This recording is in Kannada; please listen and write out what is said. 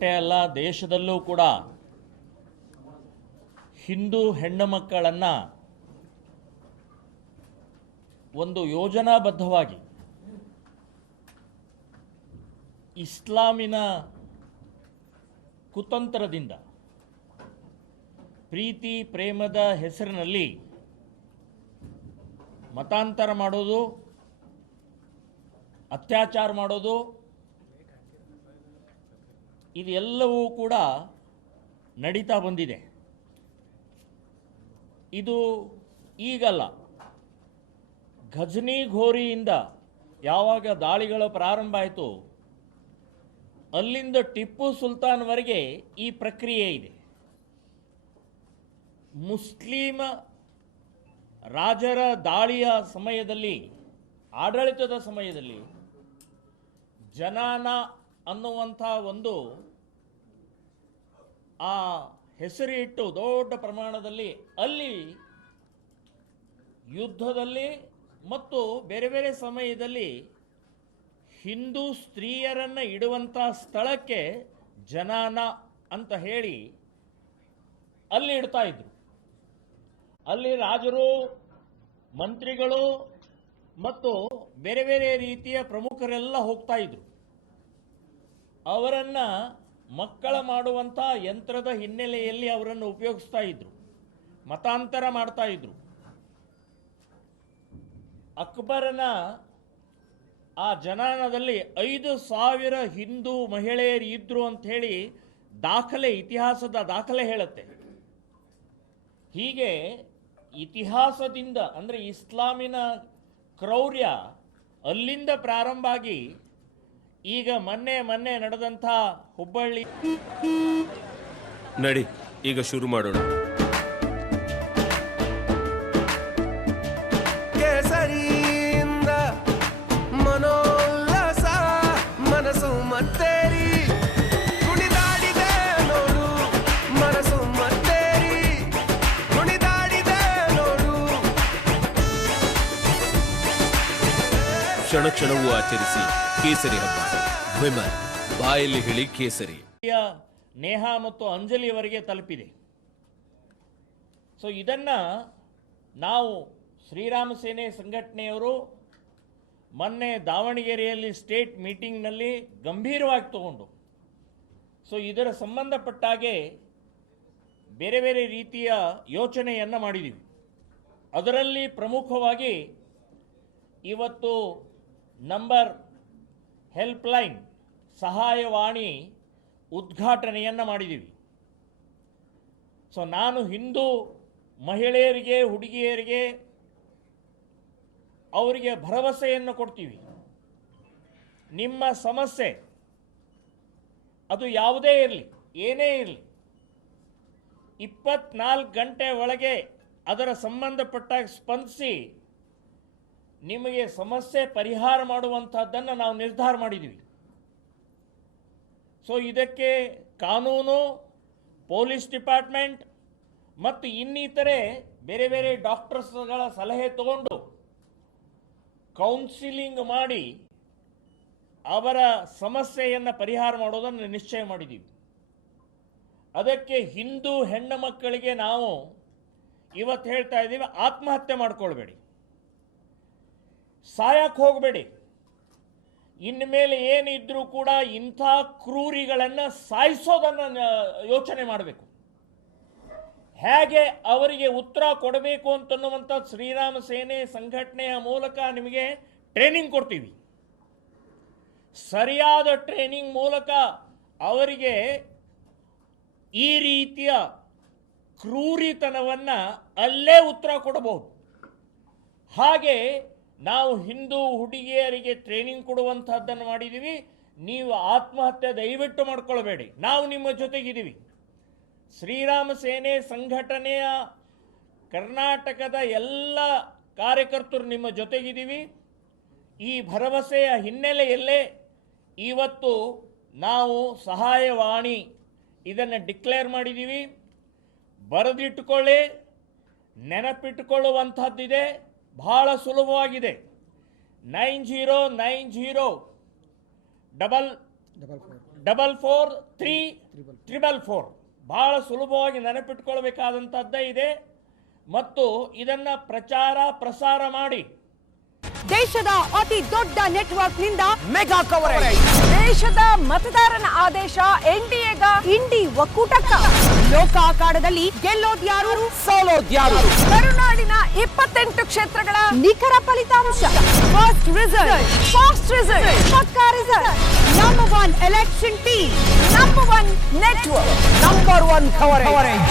ಅಷ್ಟೇ ಅಲ್ಲ, ದೇಶದಲ್ಲೂ ಕೂಡ ಹಿಂದೂ ಹೆಣ್ಣು ಮಕ್ಕಳನ್ನು ಒಂದು ಯೋಜನಾಬದ್ಧವಾಗಿ ಇಸ್ಲಾಮಿನ ಕುತಂತ್ರದಿಂದ ಪ್ರೀತಿ ಪ್ರೇಮದ ಹೆಸರಿನಲ್ಲಿ ಮತಾಂತರ ಮಾಡೋದು, ಅತ್ಯಾಚಾರ ಮಾಡೋದು, ಇದೆಲ್ಲವೂ ಕೂಡ ನಡೀತಾ ಬಂದಿದೆ. ಇದು ಈಗಲ್ಲ, ಘಜ್ನಿ ಘೋರಿಯಿಂದ ಯಾವಾಗ ದಾಳಿಗಳು ಪ್ರಾರಂಭ ಆಯಿತು ಅಲ್ಲಿಂದ ಟಿಪ್ಪು ಸುಲ್ತಾನ್ವರೆಗೆ ಈ ಪ್ರಕ್ರಿಯೆ ಇದೆ. ಮುಸ್ಲಿಮ ರಾಜರ ದಾಳಿಯ ಸಮಯದಲ್ಲಿ, ಆಡಳಿತದ ಸಮಯದಲ್ಲಿ ಜನಾನ ಅನ್ನುವಂಥ ಒಂದು ಆ ಹೆಸರು ಇಟ್ಟು ದೊಡ್ಡ ಪ್ರಮಾಣದಲ್ಲಿ ಅಲ್ಲಿ ಯುದ್ಧದಲ್ಲಿ ಮತ್ತು ಬೇರೆ ಬೇರೆ ಸಮಯದಲ್ಲಿ ಹಿಂದೂ ಸ್ತ್ರೀಯರನ್ನು ಇಡುವಂಥ ಸ್ಥಳಕ್ಕೆ ಜನಾನ ಅಂತ ಹೇಳಿ ಅಲ್ಲಿ ಇಡ್ತಾ ಇದ್ರು. ಅಲ್ಲಿ ರಾಜರು, ಮಂತ್ರಿಗಳು ಮತ್ತು ಬೇರೆ ಬೇರೆ ರೀತಿಯ ಪ್ರಮುಖರೆಲ್ಲ ಹೋಗ್ತಾ ಇದ್ರು. ಅವರನ್ನು ಮಕ್ಕಳ ಮಾಡುವಂಥ ಯಂತ್ರದ ಹಿನ್ನೆಲೆಯಲ್ಲಿ ಅವರನ್ನು ಉಪಯೋಗಿಸ್ತಾ ಇದ್ರು, ಮತಾಂತರ ಮಾಡ್ತಾ ಇದ್ರು. ಅಕ್ಬರನ ಆ ಜನಾನದಲ್ಲಿ 5,000 ಹಿಂದೂ ಮಹಿಳೆಯರು ಇದ್ರು ಅಂತ ಹೇಳಿ ದಾಖಲೆ, ಇತಿಹಾಸದ ದಾಖಲೆ ಹೇಳುತ್ತೆ. ಹೀಗೆ ಇತಿಹಾಸದಿಂದ ಅಂದರೆ ಇಸ್ಲಾಮಿನ ಕ್ರೌರ್ಯ ಅಲ್ಲಿಂದ ಪ್ರಾರಂಭ ಆಗಿ ಈಗ ಮೊನ್ನೆ ನಡೆದಂಥ ಹುಬ್ಬಳ್ಳಿ ನಡಿ ಈಗ ಶುರು ಮಾಡೋಣ. ಕೇಸರಿಯಿಂದ ಮನೋಲ್ಲಾಸ ಮನಸ್ಸು ಮತ್ತೇರಿ ಕುಣಿದಾಡಿದೆ ನೋಡು, ಮನಸ್ಸು ಮತ್ತೇರಿ ಕುಣಿದಾಡಿದೆ ನೋಡು. ಕ್ಷಣ ಕ್ಷಣವೂ ಆಚರಿಸಿ ಕೇಸರಿ ಹಬ್ಬ. ವಿಮಲ್ ಬಾಯಲ್ಲಿ ಹೇಳಿ ಕೇಸರಿ. ನೇಹಾ ಮತ್ತು ಅಂಜಲಿಯವರೆಗೆ ತಲುಪಿದೆ. ಸೊ ಇದನ್ನು ನಾವು ಶ್ರೀರಾಮ ಸೇನೆ ಸಂಘಟನೆಯವರು ಮೊನ್ನೆ ದಾವಣಗೆರೆಯಲ್ಲಿ ಸ್ಟೇಟ್ ಮೀಟಿಂಗ್ನಲ್ಲಿ ಗಂಭೀರವಾಗಿ ತಗೊಂಡು, ಸೊ ಇದರ ಸಂಬಂಧಪಟ್ಟಾಗೆ ಬೇರೆ ಬೇರೆ ರೀತಿಯ ಯೋಚನೆಯನ್ನು ಮಾಡಿದ್ದೀವಿ. ಅದರಲ್ಲಿ ಪ್ರಮುಖವಾಗಿ ಇವತ್ತು ನಂಬರ್ ಹೆಲ್ಪ್ಲೈನ್ ಸಹಾಯವಾಣಿ ಉದ್ಘಾಟನೆಯನ್ನು ಮಾಡಿದ್ದೀವಿ. ಸೊ ನಾನು ಹಿಂದೂ ಮಹಿಳೆಯರಿಗೆ, ಹುಡುಗಿಯರಿಗೆ ಅವರಿಗೆ ಭರವಸೆಯನ್ನು ಕೊಡ್ತೀವಿ. ನಿಮ್ಮ ಸಮಸ್ಯೆ ಅದು ಯಾವುದೇ ಇರಲಿ, ಏನೇ ಇರಲಿ, 24 ಗಂಟೆ ಒಳಗೆ ಅದರ ಸಂಬಂಧಪಟ್ಟ ಸ್ಪಂದಿಸಿ ನಿಮಗೆ ಸಮಸ್ಯೆ ಪರಿಹಾರ ಮಾಡುವಂಥದ್ದನ್ನು ನಾವು ನಿರ್ಧಾರ ಮಾಡಿದ್ದೀವಿ. ಸೊ ಇದಕ್ಕೆ ಕಾನೂನು, ಪೊಲೀಸ್ ಡಿಪಾರ್ಟ್ಮೆಂಟ್ ಮತ್ತು ಇನ್ನಿತರೆ ಬೇರೆ ಬೇರೆ ಡಾಕ್ಟರ್ಸ್ಗಳ ಸಲಹೆ ತಗೊಂಡು ಕೌನ್ಸಿಲಿಂಗ್ ಮಾಡಿ ಅವರ ಸಮಸ್ಯೆಯನ್ನು ಪರಿಹಾರ ಮಾಡೋದನ್ನು ನಿಶ್ಚಯ ಮಾಡಿದ್ದೀವಿ. ಅದಕ್ಕೆ ಹಿಂದೂ ಹೆಣ್ಣು ಮಕ್ಕಳಿಗೆ ನಾವು ಇವತ್ತು ಹೇಳ್ತಾ ಇದ್ದೀವಿ, ಆತ್ಮಹತ್ಯೆ ಮಾಡ್ಕೊಳ್ಬೇಡಿ, ಸಾಯಕ್ಕೆ ಹೋಗಬೇಡಿ. ಇನ್ಮೇಲೆ ಏನಿದ್ರೂ ಕೂಡ ಇಂಥ ಕ್ರೂರಿಗಳನ್ನು ಸಾಯಿಸೋದನ್ನು ಯೋಚನೆ ಮಾಡಬೇಕು. ಹೇಗೆ ಅವರಿಗೆ ಉತ್ತರ ಕೊಡಬೇಕು ಅಂತನ್ನುವಂಥ ಶ್ರೀರಾಮ ಸೇನೆ ಸಂಘಟನೆಯ ಮೂಲಕ ನಿಮಗೆ ಟ್ರೈನಿಂಗ್ ಕೊಡ್ತೀವಿ. ಸರಿಯಾದ ಟ್ರೈನಿಂಗ್ ಮೂಲಕ ಅವರಿಗೆ ಈ ರೀತಿಯ ಕ್ರೂರಿತನವನ್ನು ಅಲ್ಲೇ ಉತ್ತರ ಕೊಡಬಹುದು. ಹಾಗೆ ನಾವು ಹಿಂದೂ ಹುಡುಗಿಯರಿಗೆ ಟ್ರೈನಿಂಗ್ ಕೊಡುವಂಥದ್ದನ್ನು ಮಾಡಿದ್ದೀವಿ. ನೀವು ಆತ್ಮಹತ್ಯೆ ದಯವಿಟ್ಟು ಮಾಡ್ಕೊಳ್ಬೇಡಿ, ನಾವು ನಿಮ್ಮ ಜೊತೆಗಿದ್ದೀವಿ. ಶ್ರೀರಾಮ ಸೇನೆ ಸಂಘಟನೆಯ ಕರ್ನಾಟಕದ ಎಲ್ಲ ಕಾರ್ಯಕರ್ತರು ನಿಮ್ಮ ಜೊತೆಗಿದ್ದೀವಿ. ಈ ಭರವಸೆಯ ಹಿನ್ನೆಲೆಯಲ್ಲೇ ಇವತ್ತು ನಾವು ಸಹಾಯವಾಣಿ ಇದನ್ನು ಡಿಕ್ಲೇರ್ ಮಾಡಿದ್ದೀವಿ. ಬರೆದಿಟ್ಟುಕೊಳ್ಳಿ, ನೆನಪಿಟ್ಟುಕೊಳ್ಳುವಂಥದ್ದಿದೆ, ಬಹಳ ಸುಲಭವಾಗಿದೆ. 9090 44344 ಬಹಳ ಸುಲಭವಾಗಿ ನೆನಪಿಟ್ಕೊಳ್ಬೇಕಾದಂಥದ್ದೇ ಇದೆ ಮತ್ತು ಇದನ್ನ ಪ್ರಸಾರ ಮಾಡಿ ದೇಶದ ಅತಿ ದೊಡ್ಡ ನೆಟ್ವರ್ಕ್ ನಿಂದ ಮೆಗಾ ಕವರೇಜ್. ದೇಶದ ಮತದಾರನ ಆದೇಶ ಎನ್ಡಿಎಗ ಇಂಡಿ ಒಕ್ಕೂಟಕ್ಕ. ಲೋಕ ಅಖಾಡದಲ್ಲಿ ಗೆಲ್ಲೋದ್ಯಾರು ಸೋಲೋದ್ಯಾರು. ಕರುನಾಡಿನ 28 ಕ್ಷೇತ್ರಗಳ ನಿಖರ ಫಲಿತಾಂಶ. ಫಾಸ್ಟ್ ರಿಸಲ್ಟ್, ಪಕ್ಕಾ result. Number 1 election team, number 1 network, number 1 coverage.